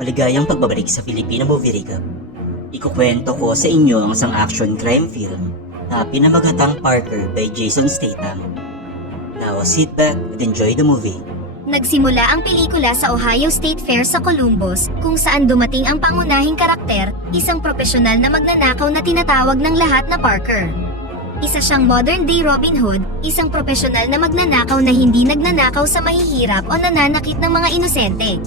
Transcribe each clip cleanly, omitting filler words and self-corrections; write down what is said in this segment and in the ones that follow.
Maligayang pagbabalik sa Filipino Movie Recap. Ikukwento ko sa inyo ang isang action crime film na pinamagatang Parker by Jason Statham. Now sit back and enjoy the movie. Nagsimula ang pelikula sa Ohio State Fair sa Columbus, kung saan dumating ang pangunahing karakter, isang profesional na magnanakaw na tinatawag ng lahat na Parker. Isa siyang modern-day Robin Hood, isang profesional na magnanakaw na hindi nagnanakaw sa mahihirap o nananakit ng mga inosente.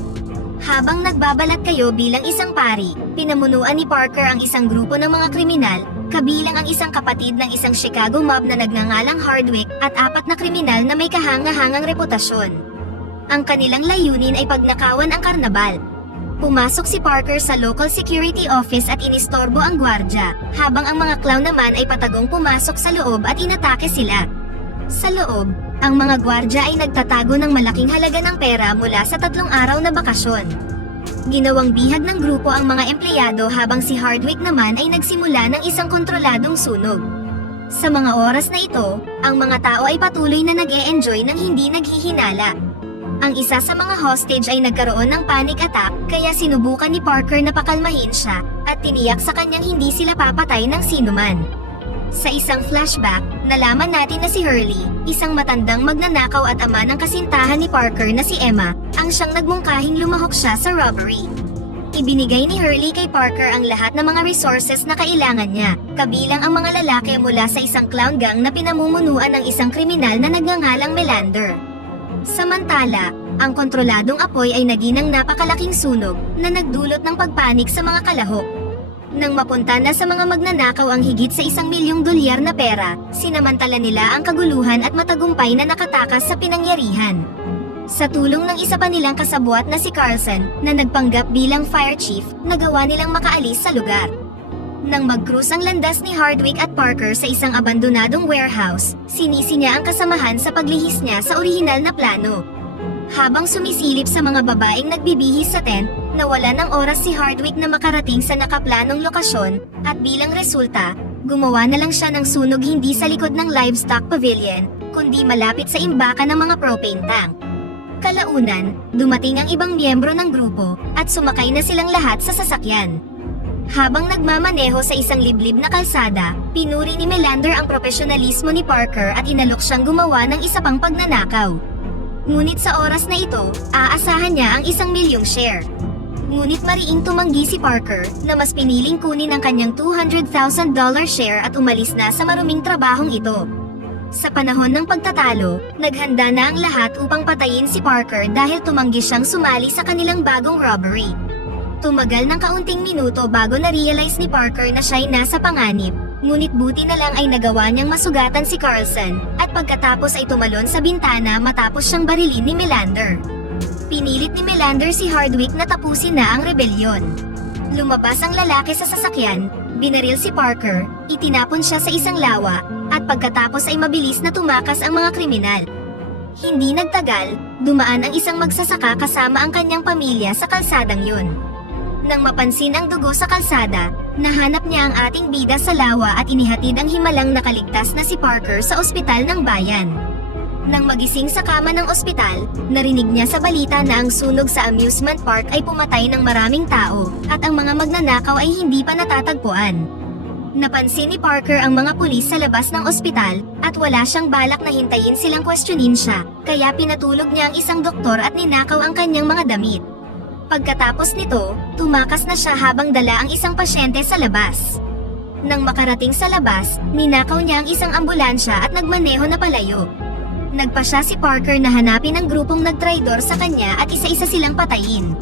Habang nagbabalat kayo bilang isang pari, pinamunuan ni Parker ang isang grupo ng mga kriminal, kabilang ang isang kapatid ng isang Chicago mob na nagngangalang Hardwick at 4 na kriminal na may kahanga-hangang reputasyon. Ang kanilang layunin ay pagnakawan ang karnabal. Pumasok si Parker sa local security office at inistorbo ang gwardya, habang ang mga clown naman ay patagong pumasok sa loob at inatake sila. Sa loob, ang mga gwardya ay nagtatago ng malaking halaga ng pera mula sa 3 araw na bakasyon. Ginawang bihag ng grupo ang mga empleyado habang si Hardwick naman ay nagsimula ng isang kontroladong sunog. Sa mga oras na ito, ang mga tao ay patuloy na nag-e-enjoy ng hindi naghihinala. Ang isa sa mga hostage ay nagkaroon ng panic attack, kaya sinubukan ni Parker na pakalmahin siya, at tiniyak sa kanyang hindi sila papatay ng sinuman. Sa isang flashback, nalaman natin na si Hurley, isang matandang magnanakaw at ama ng kasintahan ni Parker na si Emma, ang siyang nagmungkahing lumahok siya sa robbery. Ibinigay ni Hurley kay Parker ang lahat ng mga resources na kailangan niya, kabilang ang mga lalaki mula sa isang clown gang na pinamumunuan ng isang kriminal na nagngangalang Melander. Samantala, ang kontroladong apoy ay naginang napakalaking sunog na nagdulot ng pagpanik sa mga kalahok. Nang mapunta na sa mga magnanakaw ang higit sa $1,000,000 na pera, sinamantala nila ang kaguluhan at matagumpay na nakatakas sa pinangyarihan. Sa tulong ng isa pa nilang kasabwat na si Carlson, na nagpanggap bilang fire chief, nagawa nilang makaalis sa lugar. Nang mag-cruise ang landas ni Hardwick at Parker sa isang abandonadong warehouse, sinisi niya ang kasamahan sa paglihis niya sa orihinal na plano. Habang sumisilip sa mga babaeng nagbibihis sa tent, nawala ng oras si Hardwick na makarating sa nakaplanong lokasyon, at bilang resulta, gumawa na lang siya ng sunog hindi sa likod ng livestock pavilion, kundi malapit sa imbakan ng mga propane tank. Kalaunan, dumating ang ibang miyembro ng grupo, at sumakay na silang lahat sa sasakyan. Habang nagmamaneho sa isang liblib na kalsada, pinuri ni Melander ang profesionalismo ni Parker at inalok siyang gumawa ng isa pang pagnanakaw. Ngunit sa oras na ito, aasahan niya ang $1,000,000 share. Ngunit mariing tumanggi si Parker na mas piniling kunin ang kanyang $200,000 share at umalis na sa maruming trabahong ito. Sa panahon ng pagtatalo, naghanda na ang lahat upang patayin si Parker dahil tumanggi siyang sumali sa kanilang bagong robbery. Tumagal ng kaunting minuto bago na-realize ni Parker na siya'y nasa panganib, ngunit buti na lang ay nagawa niyang masugatan si Carlson, at pagkatapos ay tumalon sa bintana matapos siyang barilin ni Melander. Pinilit ni Melander si Hardwick na tapusin na ang rebelyon. Lumabas ang lalaki sa sasakyan, binaril si Parker, itinapon siya sa isang lawa, at pagkatapos ay mabilis na tumakas ang mga kriminal. Hindi nagtagal, dumaan ang isang magsasaka kasama ang kanyang pamilya sa kalsadang yun. Nang mapansin ang dugo sa kalsada, nahanap niya ang ating bida sa lawa at inihatid ang himalang nakaligtas na si Parker sa ospital ng bayan. Nang magising sa kama ng ospital, narinig niya sa balita na ang sunog sa amusement park ay pumatay ng maraming tao, at ang mga magnanakaw ay hindi pa natatagpuan. Napansin ni Parker ang mga pulis sa labas ng ospital, at wala siyang balak na hintayin silang kwestiyonin siya, kaya pinatulog niya ang isang doktor at ninakaw ang kanyang mga damit. Pagkatapos nito, tumakas na siya habang dala ang isang pasyente sa labas. Nang makarating sa labas, ninakaw niya ang isang ambulansya at nagmaneho na palayo. Nagpasya si Parker na hanapin ang grupong nagtraidor sa kanya at isa-isa silang patayin.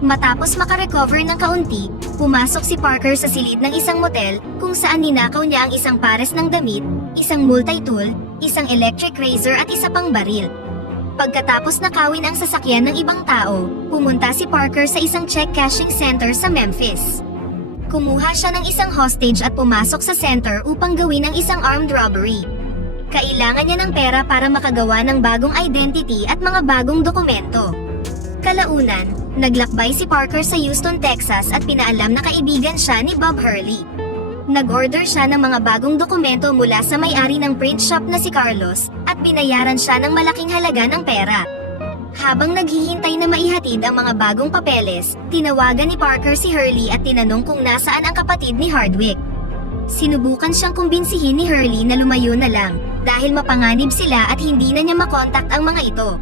Matapos makarecover ng kaunti, pumasok si Parker sa silid ng isang motel, kung saan ninakaw niya ang isang pares ng damit, isang multi-tool, isang electric razor at isa pang baril. Pagkatapos nakawin ang sasakyan ng ibang tao, pumunta si Parker sa isang check cashing center sa Memphis. Kumuha siya ng isang hostage at pumasok sa center upang gawin ang isang armed robbery. Kailangan niya ng pera para makagawa ng bagong identity at mga bagong dokumento. Kalaunan, naglakbay si Parker sa Houston, Texas at pinaalam na kaibigan siya ni Bob Hurley. Nag-order siya ng mga bagong dokumento mula sa may-ari ng print shop na si Carlos, at binayaran siya ng malaking halaga ng pera. Habang naghihintay na maihatid ang mga bagong papeles, tinawagan ni Parker si Hurley at tinanong kung nasaan ang kapatid ni Hardwick. Sinubukan siyang kumbinsihin ni Hurley na lumayo na lang, dahil mapanganib sila at hindi na niya makontak ang mga ito.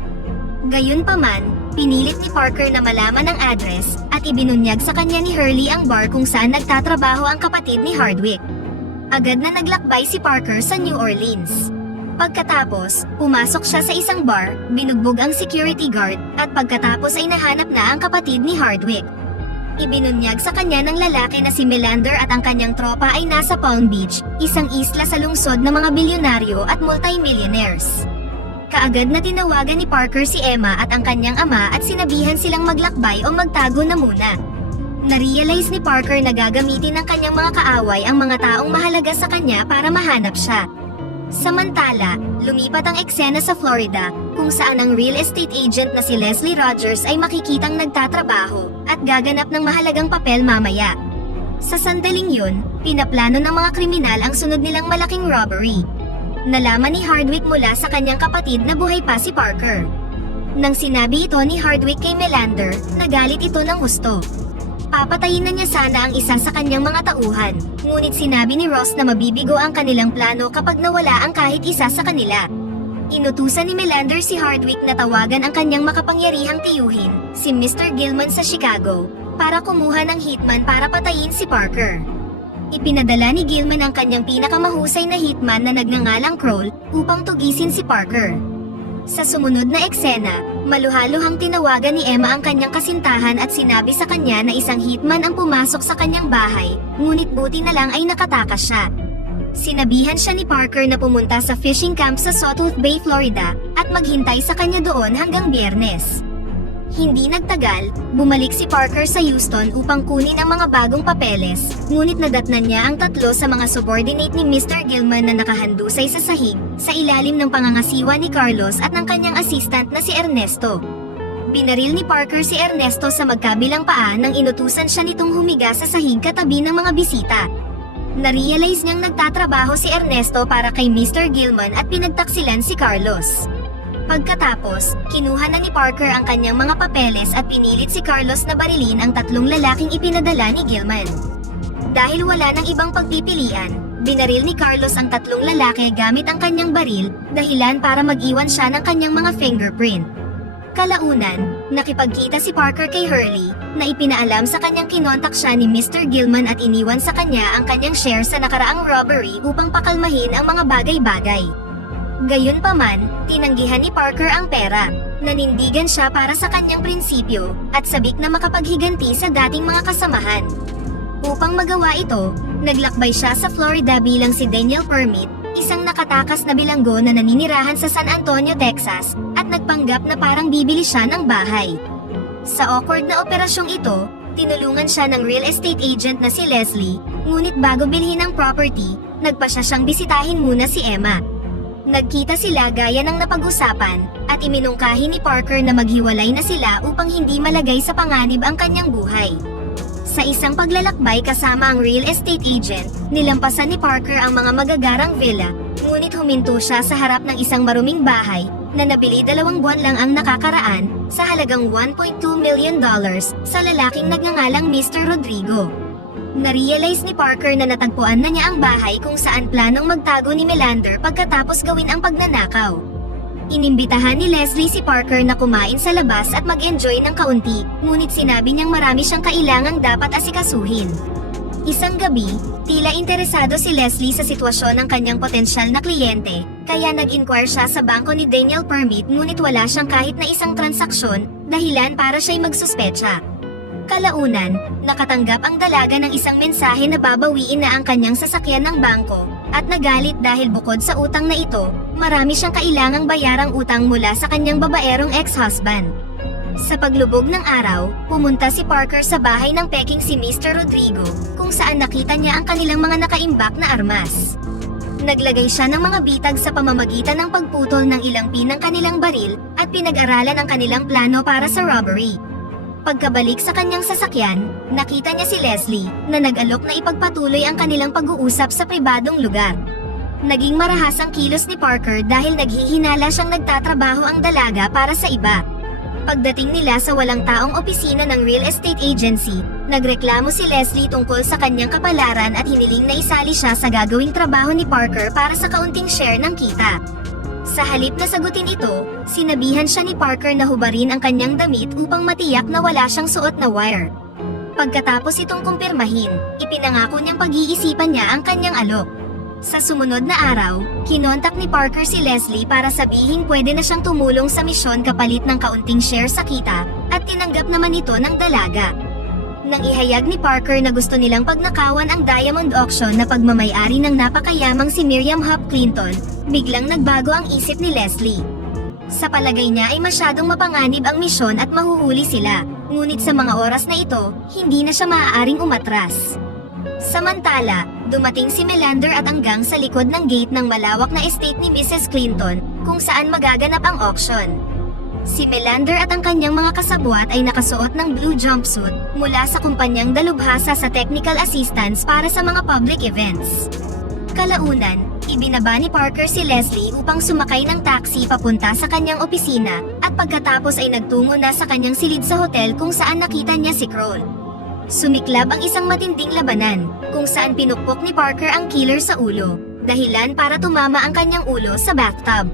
Gayunpaman, pinilit ni Parker na malaman ang address, at ibinunyag sa kanya ni Hurley ang bar kung saan nagtatrabaho ang kapatid ni Hardwick. Agad na naglakbay si Parker sa New Orleans. Pagkatapos, pumasok siya sa isang bar, binugbog ang security guard, at pagkatapos ay nahanap na ang kapatid ni Hardwick. Ibinunyag sa kanya ng lalaki na si Melander at ang kanyang tropa ay nasa Palm Beach, isang isla sa lungsod ng mga bilyonaryo at multimillionaires. Kaagad na tinawagan ni Parker si Emma at ang kanyang ama at sinabihan silang maglakbay o magtago na muna. Narealize ni Parker na gagamitin ng kanyang mga kaaway ang mga taong mahalaga sa kanya para mahanap siya. Samantala, lumipat ang eksena sa Florida, kung saan ang real estate agent na si Leslie Rogers ay makikitang nagtatrabaho at gaganap ng mahalagang papel mamaya. Sa sandaling yun, pinaplano ng mga kriminal ang sunod nilang malaking robbery. Nalaman ni Hardwick mula sa kanyang kapatid na buhay pa si Parker. Nang sinabi ito ni Hardwick kay Melander, nagalit ito ng husto. Papatayin na niya sana ang isa sa kanyang mga tauhan, ngunit sinabi ni Ross na mabibigo ang kanilang plano kapag nawala ang kahit isa sa kanila. Inutusan ni Melander si Hardwick na tawagan ang kanyang makapangyarihang tiyuhin, si Mr. Gilman sa Chicago, para kumuha ng hitman para patayin si Parker. Ipinadala ni Gilman ang kanyang pinakamahusay na hitman na nagngangalang Kroll upang tugisin si Parker. Sa sumunod na eksena, maluhaluhang tinawagan ni Emma ang kanyang kasintahan at sinabi sa kanya na isang hitman ang pumasok sa kanyang bahay, ngunit buti na lang ay nakatakas siya. Sinabihan siya ni Parker na pumunta sa fishing camp sa Sawtooth Bay, Florida, at maghintay sa kanya doon hanggang Biyernes. Hindi nagtagal, bumalik si Parker sa Houston upang kunin ang mga bagong papeles, ngunit nadatnan niya ang tatlo sa mga subordinate ni Mr. Gilman na nakahandusay sa sahig, sa ilalim ng pangangasiwa ni Carlos at ng kanyang assistant na si Ernesto. Binaril ni Parker si Ernesto sa magkabilang paa nang inutusan siya nitong humiga sa sahig katabi ng mga bisita. Narealize niyang nagtatrabaho si Ernesto para kay Mr. Gilman at pinagtaksilan si Carlos. Pagkatapos, kinuha na ni Parker ang kanyang mga papeles at pinilit si Carlos na barilin ang tatlong lalaking ipinadala ni Gilman. Dahil wala nang ibang pagpipilian, binaril ni Carlos ang tatlong lalaki gamit ang kanyang baril, dahilan para mag-iwan siya ng kanyang mga fingerprint. Kalaunan, nakipagkita si Parker kay Hurley, na ipinaalam sa kanyang kinontak siya ni Mr. Gilman at iniwan sa kanya ang kanyang share sa nakaraang robbery upang pakalmahin ang mga bagay-bagay. Gayunpaman, tinanggihan ni Parker ang pera, nanindigan siya para sa kanyang prinsipyo, at sabik na makapaghiganti sa dating mga kasamahan. Upang magawa ito, naglakbay siya sa Florida bilang si Daniel Permit, isang nakatakas na bilanggo na naninirahan sa San Antonio, Texas, at nagpanggap na parang bibili siya ng bahay. Sa awkward na operasyong ito, tinulungan siya ng real estate agent na si Leslie, ngunit bago bilhin ang property, nagpa siya siyang bisitahin muna si Emma. Nagkita sila gaya ng napag-usapan, at iminungkahi ni Parker na maghiwalay na sila upang hindi malagay sa panganib ang kanyang buhay. Sa isang paglalakbay kasama ang real estate agent, nilampasan ni Parker ang mga magagarang villa, ngunit huminto siya sa harap ng isang maruming bahay, na napili 2 buwan lang ang nakakaraan, sa halagang $1.2 million, sa lalaking nagngangalang Mr. Rodrigo. Narealize ni Parker na natagpuan na niya ang bahay kung saan planong magtago ni Melander pagkatapos gawin ang pagnanakaw. Inimbitahan ni Leslie si Parker na kumain sa labas at mag-enjoy ng kaunti, ngunit sinabi niyang marami siyang kailangang dapat asikasuhin. Isang gabi, tila interesado si Leslie sa sitwasyon ng kanyang potensyal na kliyente, kaya nag-inquire siya sa bangko ni Daniel Permit ngunit wala siyang kahit na isang transaksyon, dahilan para siya'y magsuspecha. Kalaunan, nakatanggap ang dalaga ng isang mensahe na babawiin na ang kanyang sasakyan ng bangko, at nagalit dahil bukod sa utang na ito, marami siyang kailangang bayarang utang mula sa kanyang babaerong ex-husband. Sa paglubog ng araw, pumunta si Parker sa bahay ng peking si Mr. Rodrigo, kung saan nakita niya ang kanilang mga nakaimbak na armas. Naglagay siya ng mga bitag sa pamamagitan ng pagputol ng ilang pin ng kanilang baril, at pinag-aralan ang kanilang plano para sa robbery. Pagkabalik sa kanyang sasakyan, nakita niya si Leslie, na nag-alok na ipagpatuloy ang kanilang pag-uusap sa pribadong lugar. Naging marahas ang kilos ni Parker dahil naghihinala siyang nagtatrabaho ang dalaga para sa iba. Pagdating nila sa walang taong opisina ng real estate agency, nagreklamo si Leslie tungkol sa kanyang kapalaran at hiniling na isali siya sa gagawing trabaho ni Parker para sa kaunting share ng kita. Sa halip na sagutin ito, sinabihan siya ni Parker na hubarin ang kanyang damit upang matiyak na wala siyang suot na wire. Pagkatapos itong kumpirmahin, ipinangako niyang pag-iisipan niya ang kanyang alok. Sa sumunod na araw, kinontak ni Parker si Leslie para sabihing pwede na siyang tumulong sa misyon kapalit ng kaunting share sa kita, at tinanggap naman ito ng dalaga. Nang ihayag ni Parker na gusto nilang pagnakawan ang diamond auction na pagmamay-ari ng napakayamang si Miriam Hop Clinton, biglang nagbago ang isip ni Leslie. Sa palagay niya ay masyadong mapanganib ang misyon at mahuhuli sila, ngunit sa mga oras na ito, hindi na siya maaaring umatras. Samantala, dumating si Melander at hanggang sa likod ng gate ng malawak na estate ni Mrs. Clinton, kung saan magaganap ang auction. Si Melander at ang kanyang mga kasabwat ay nakasuot ng blue jumpsuit mula sa kumpanyang dalubhasa sa technical assistance para sa mga public events. Kalaunan, ibinaba ni Parker si Leslie upang sumakay ng taxi papunta sa kanyang opisina, at pagkatapos ay nagtungo na sa kanyang silid sa hotel kung saan nakita niya si Kroll. Sumiklab ang isang matinding labanan, kung saan pinukpok ni Parker ang killer sa ulo, dahilan para tumama ang kanyang ulo sa bathtub.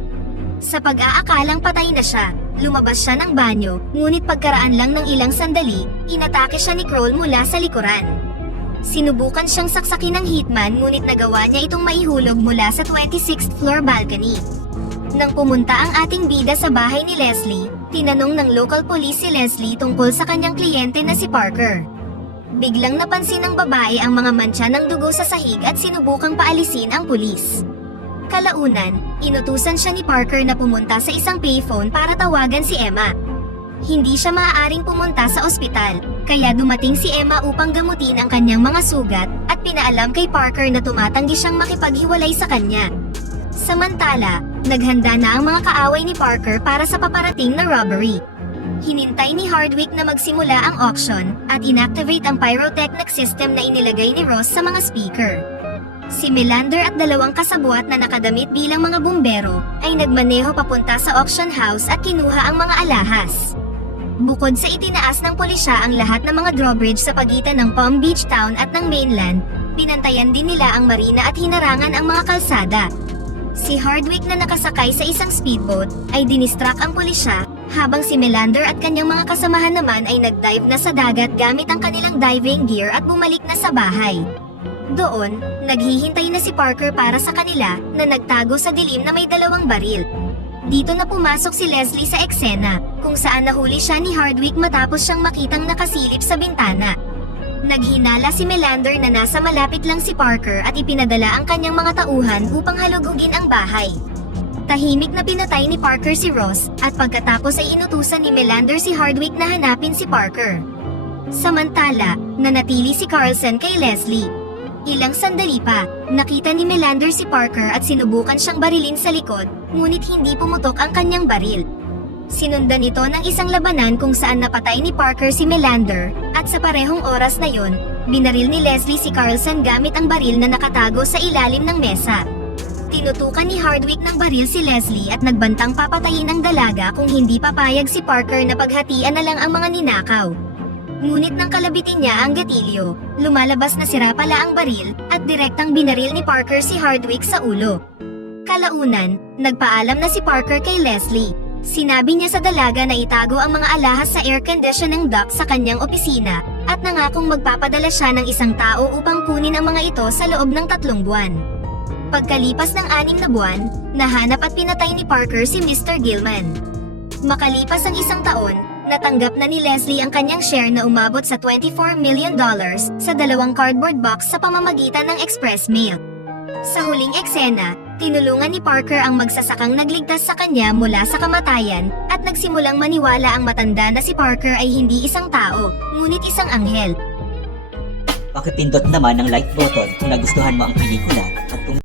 Sa pag-aakalang patay na siya, lumabas siya ng banyo, ngunit pagkaraan lang ng ilang sandali, inatake siya ni Kroll mula sa likuran. Sinubukan siyang saksakin ng hitman ngunit nagawa niya itong maihulog mula sa 26th floor balcony. Nang pumunta ang ating bida sa bahay ni Leslie, tinanong ng local police si Leslie tungkol sa kanyang kliyente na si Parker. Biglang napansin ng babae ang mga mantsa ng dugo sa sahig at sinubukang paalisin ang pulis. Kalaunan, inutusan siya ni Parker na pumunta sa isang payphone para tawagan si Emma. Hindi siya maaaring pumunta sa ospital, kaya dumating si Emma upang gamutin ang kanyang mga sugat at pinaalam kay Parker na tumatanggi siyang makipaghiwalay sa kanya. Samantala, naghanda na ang mga kaaway ni Parker para sa paparating na robbery. Hinintay ni Hardwick na magsimula ang auction at inactivate ang pyrotechnic system na inilagay ni Ross sa mga speaker. Si Melander at dalawang kasabwat na nakadamit bilang mga bumbero ay nagmaneho papunta sa auction house at kinuha ang mga alahas. Bukod sa itinaas ng pulisya ang lahat ng mga drawbridge sa pagitan ng Palm Beach Town at ng mainland, pinantayan din nila ang marina at hinarangan ang mga kalsada. Si Hardwick na nakasakay sa isang speedboat ay dinistract ang pulisya, habang si Melander at kanyang mga kasamahan naman ay nagdive na sa dagat gamit ang kanilang diving gear at bumalik na sa bahay. Doon, naghihintay na si Parker para sa kanila na nagtago sa dilim na may dalawang baril. Dito na pumasok si Leslie sa eksena, kung saan nahuli siya ni Hardwick matapos siyang makitang nakasilip sa bintana. Naghinala si Melander na nasa malapit lang si Parker at ipinadala ang kanyang mga tauhan upang halugugin ang bahay. Tahimik na pinatay ni Parker si Ross at pagkatapos ay inutusan ni Melander si Hardwick na hanapin si Parker. Samantala, nanatili si Carlson kay Leslie. Ilang sandali pa, nakita ni Melander si Parker at sinubukan siyang barilin sa likod, ngunit hindi pumutok ang kanyang baril. Sinundan ito ng isang labanan kung saan napatay ni Parker si Melander, at sa parehong oras na yon, binaril ni Leslie si Carlson gamit ang baril na nakatago sa ilalim ng mesa. Tinutukan ni Hardwick ng baril si Leslie at nagbantang papatayin ang dalaga kung hindi papayag si Parker na paghatian na lang ang mga ninakaw. Ngunit nang kalabitin niya ang gatilyo, lumalabas na sira pala ang baril at direktang binaril ni Parker si Hardwick sa ulo. Kalaunan, nagpaalam na si Parker kay Leslie. Sinabi niya sa dalaga na itago ang mga alahas sa air conditioning duct sa kanyang opisina at nangakong magpapadala siya ng isang tao upang kunin ang mga ito sa loob ng 3 buwan. Pagkalipas ng 6 na buwan, nahanap at pinatay ni Parker si Mr. Gilman. Makalipas ang 1 taon, natanggap na ni Leslie ang kanyang share na umabot sa $24 million sa 2 cardboard box sa pamamagitan ng express mail. Sa huling eksena, tinulungan ni Parker ang magsasakang nagligtas sa kanya mula sa kamatayan at nagsimulang maniwala ang matanda na si Parker ay hindi isang tao, ngunit isang anghel. Pakipindot naman ang like button kung nagustuhan mo ang pelikula at kung